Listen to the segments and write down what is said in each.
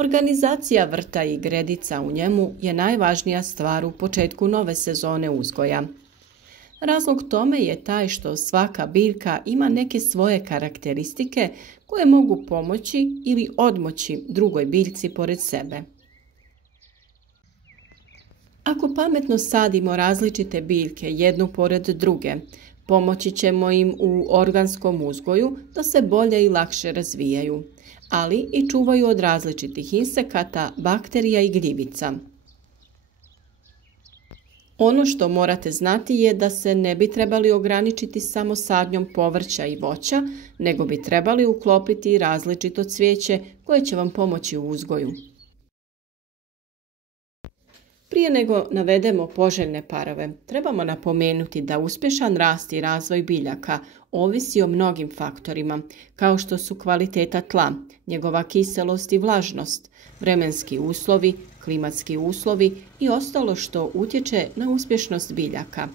Organizacija vrta i gredica u njemu je najvažnija stvar u početku nove sezone uzgoja. Razlog tome je taj što svaka biljka ima neke svoje karakteristike koje mogu pomoći ili odmoći drugoj biljci pored sebe. Ako pametno sadimo različite biljke jednu pored druge, pomoći ćemo im u organskom uzgoju da se bolje i lakše razvijaju, ali i čuvaju od različitih insekata, bakterija i gljivica. Ono što morate znati je da se ne bi trebali ograničiti samo sadnjom povrća i voća, nego bi trebali uklopiti različito cvijeće koje će vam pomoći u uzgoju. Prije nego navedemo poželjne parove, trebamo napomenuti da uspješan rast i razvoj biljaka ovisi o mnogim faktorima, kao što su kvaliteta tla, njegova kiselost i vlažnost, vremenski uslovi, klimatski uslovi i ostalo što utječe na uspješnost biljaka.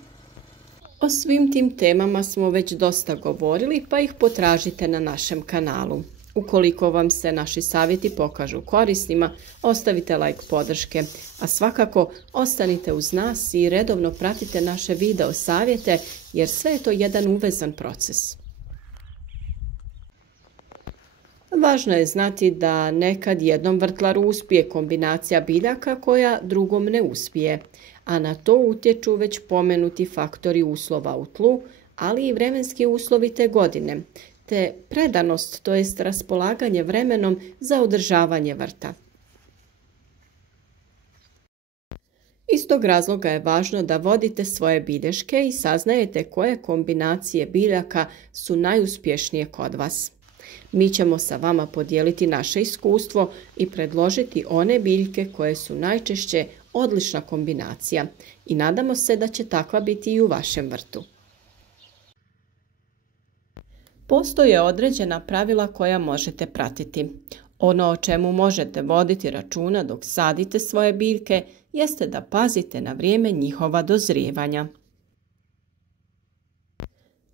O svim tim temama smo već dosta govorili, pa ih potražite na našem kanalu. Ukoliko vam se naši savjeti pokažu korisnima, ostavite like podrške, a svakako ostanite uz nas i redovno pratite naše video savjete jer sve je to jedan uvezan proces. Važno je znati da nekad jednom vrtlaru uspije kombinacija biljaka koja drugom ne uspije, a na to utječu već pomenuti faktori uslova u tlu, ali i vremenski uslovi te godine, te predanost, to jest raspolaganje vremenom za održavanje vrta. Iz tog razloga je važno da vodite svoje bilješke i saznajete koje kombinacije biljaka su najuspješnije kod vas. Mi ćemo sa vama podijeliti naše iskustvo i predložiti one biljke koje su najčešće odlična kombinacija i nadamo se da će takva biti i u vašem vrtu. Postoje određena pravila koja možete pratiti. Ono o čemu možete voditi računa dok sadite svoje biljke jeste da pazite na vrijeme njihova dozrijevanja.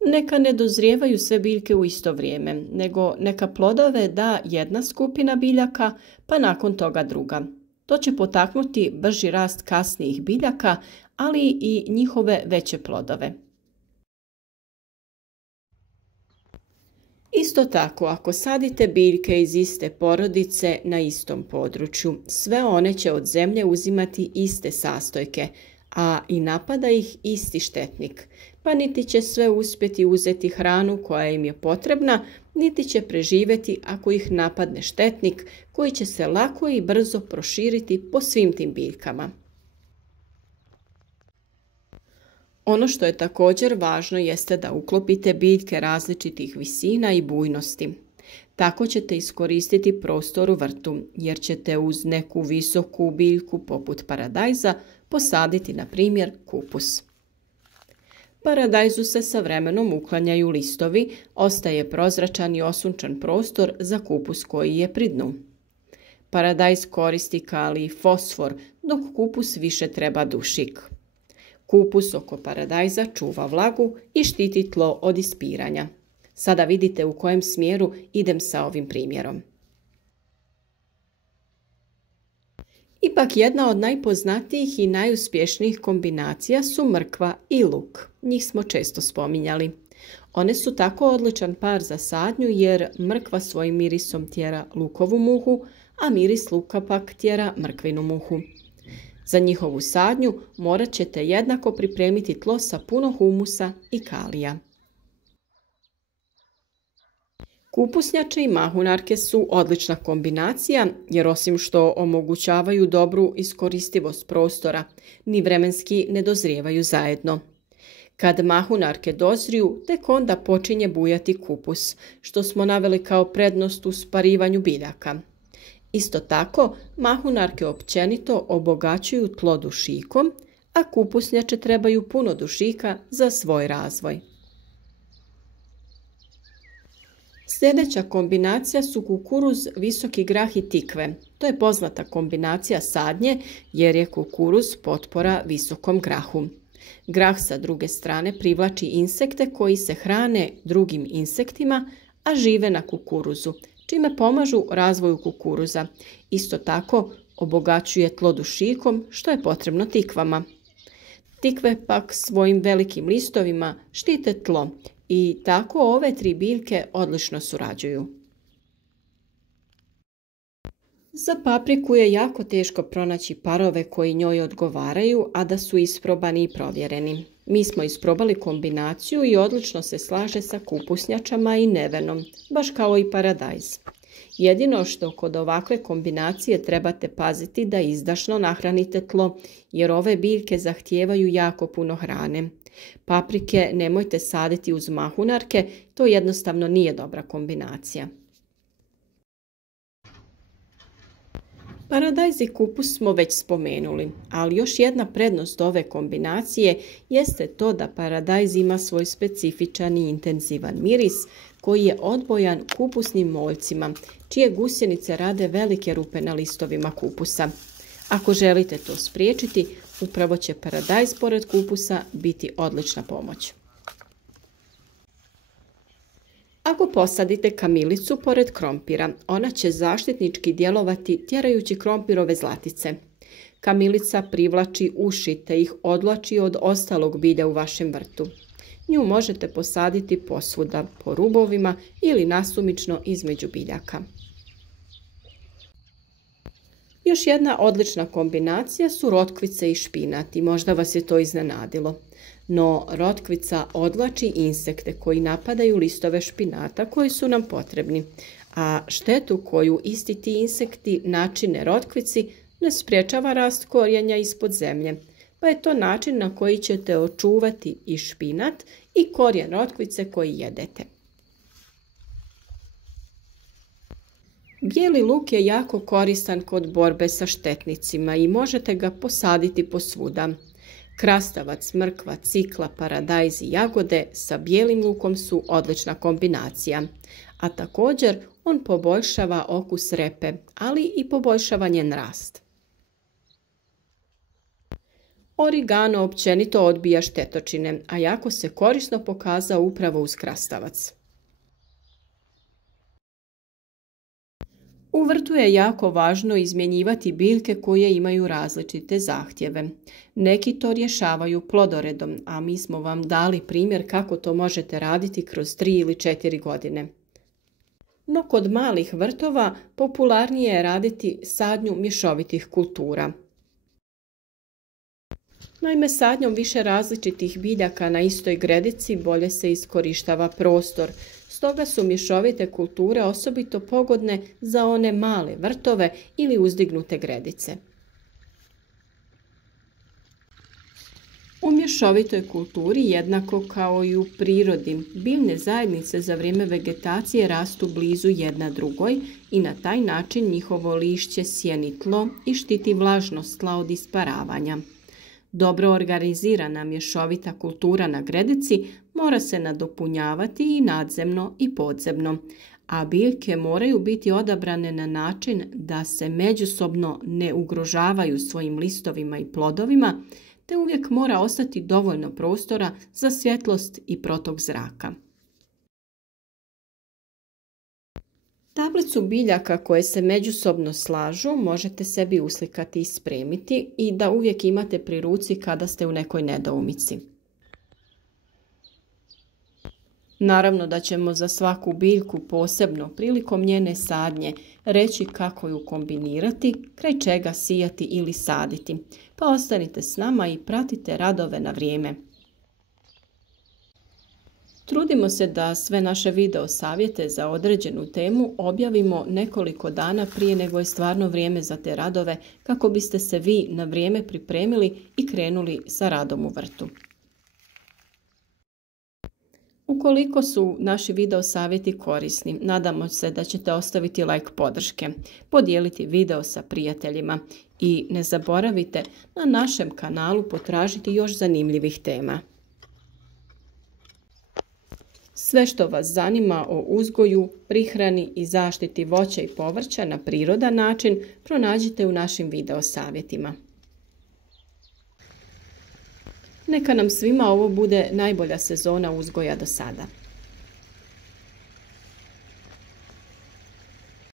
Neka ne dozrijevaju sve biljke u isto vrijeme, nego neka plodove da jedna skupina biljaka, pa nakon toga druga. To će potaknuti brži rast kasnijih biljaka, ali i njihove veće plodove. Isto tako, ako sadite biljke iz iste porodice na istom području, sve one će od zemlje uzimati iste sastojke, a i napada ih isti štetnik, pa niti će sve uspjeti uzeti hranu koja im je potrebna, niti će preživjeti ako ih napadne štetnik koji će se lako i brzo proširiti po svim tim biljkama. Ono što je također važno jeste da uklopite biljke različitih visina i bujnosti. Tako ćete iskoristiti prostor u vrtu, jer ćete uz neku visoku biljku poput paradajza posaditi, na primjer, kupus. Paradajzu se sa vremenom uklanjaju listovi, ostaje prozračan i osunčan prostor za kupus koji je pri dnu. Paradajz koristi kalij i fosfor, dok kupus više treba dušik. Kupus oko paradajza čuva vlagu i štiti tlo od ispiranja. Sada vidite u kojem smjeru idem sa ovim primjerom. Ipak jedna od najpoznatijih i najuspješnijih kombinacija su mrkva i luk. Njih smo često spominjali. One su tako odličan par za sadnju jer mrkva svojim mirisom tjera lukovu muhu, a miris luka pak tjera mrkvinu muhu. Za njihovu sadnju morat ćete jednako pripremiti tlo sa puno humusa i kalija. Kupusnjače i mahunarke su odlična kombinacija jer osim što omogućavaju dobru iskoristivost prostora, ni vremenski ne dozrijevaju zajedno. Kad mahunarke dozriju, tek onda počinje bujati kupus, što smo naveli kao prednost u sparivanju biljaka. Isto tako, mahunarke općenito obogaćuju tlo dušikom, a kupusnjače trebaju puno dušika za svoj razvoj. Sljedeća kombinacija su kukuruz, visoki grah i tikve. To je poznata kombinacija sadnje jer je kukuruz potpora visokom grahu. Grah sa druge strane privlači insekte koji se hrane drugim insektima, a žive na kukuruzu, čime pomažu razvoju kukuruza. Isto tako obogaćuje tlo dušikom, što je potrebno tikvama. Tikve pak svojim velikim listovima štite tlo i tako ove 3 biljke odlično surađuju. Za papriku je jako teško pronaći parove koji njoj odgovaraju, a da su isprobani i provjereni. Mi smo isprobali kombinaciju i odlično se slaže sa kupusnjačama i nevenom, baš kao i paradajz. Jedino što kod ovakve kombinacije trebate paziti da izdašno nahranite tlo, jer ove biljke zahtijevaju jako puno hrane. Paprike nemojte saditi uz mahunarke, to jednostavno nije dobra kombinacija. Paradajz i kupus smo već spomenuli, ali još jedna prednost ove kombinacije jeste to da paradajz ima svoj specifičan i intenzivan miris koji je odbojan kupusnim moljcima, čije gusjenice rade velike rupe na listovima kupusa. Ako želite to spriječiti, upravo će paradajz pored kupusa biti odlična pomoć. Ako posadite kamilicu pored krompira, ona će zaštitnički djelovati tjerajući krompirove zlatice. Kamilica privlači uši te ih odvlači od ostalog bilja u vašem vrtu. Nju možete posaditi posvuda, po rubovima ili nasumično između biljaka. Još jedna odlična kombinacija su rotkvice i špinat i možda vas je to iznenadilo. No, rotkvica odvlači insekte koji napadaju listove špinata koji su nam potrebni, a štetu koju isti ti insekti načine rotkvici ne sprječava rast korijenja ispod zemlje, pa je to način na koji ćete očuvati i špinat i korijen rotkvice koji jedete. Bijeli luk je jako koristan kod borbe sa štetnicima i možete ga posaditi posvuda. Krastavac, mrkva, cikla, paradajz i jagode sa bijelim lukom su odlična kombinacija, a također on poboljšava okus repe, ali i poboljšava njen rast. Origano općenito odbija štetočine, a jako se korisno pokazao upravo uz krastavac. U vrtu je jako važno izmjenjivati biljke koje imaju različite zahtjeve. Neki to rješavaju plodoredom, a mi smo vam dali primjer kako to možete raditi kroz 3 ili 4 godine. No kod malih vrtova popularnije je raditi sadnju mješovitih kultura. Naime, sadnjom više različitih biljaka na istoj gredici bolje se iskorištava prostor, stoga su mješovite kulture osobito pogodne za one male vrtove ili uzdignute gredice. U mješovitoj kulturi, jednako kao i u prirodi, biljne zajednice za vrijeme vegetacije rastu blizu jedna drugoj i na taj način njihovo lišće sjeni tlo i štiti vlažnost tla od isparavanja. Dobro organizirana mješovita kultura na gredici mora se nadopunjavati i nadzemno i podzemno, a biljke moraju biti odabrane na način da se međusobno ne ugrožavaju svojim listovima i plodovima, te uvijek mora ostati dovoljno prostora za svjetlost i protok zraka. Tablicu biljaka koje se međusobno slažu možete sebi uslikati i spremiti i da uvijek imate pri ruci kada ste u nekoj nedoumici. Naravno da ćemo za svaku biljku posebno prilikom njene sadnje reći kako ju kombinirati, kraj čega sijati ili saditi, pa ostanite s nama i pratite radove na vrijeme. Trudimo se da sve naše video savjete za određenu temu objavimo nekoliko dana prije nego je stvarno vrijeme za te radove kako biste se vi na vrijeme pripremili i krenuli sa radom u vrtu. Ukoliko su naši video savjeti korisni, nadamo se da ćete ostaviti like podrške, podijeliti video sa prijateljima i ne zaboravite na našem kanalu potražiti još zanimljivih tema. Sve što vas zanima o uzgoju, prihrani i zaštiti voća i povrća na prirodan način pronađite u našim video savjetima. Neka nam svima ovo bude najbolja sezona uzgoja do sada.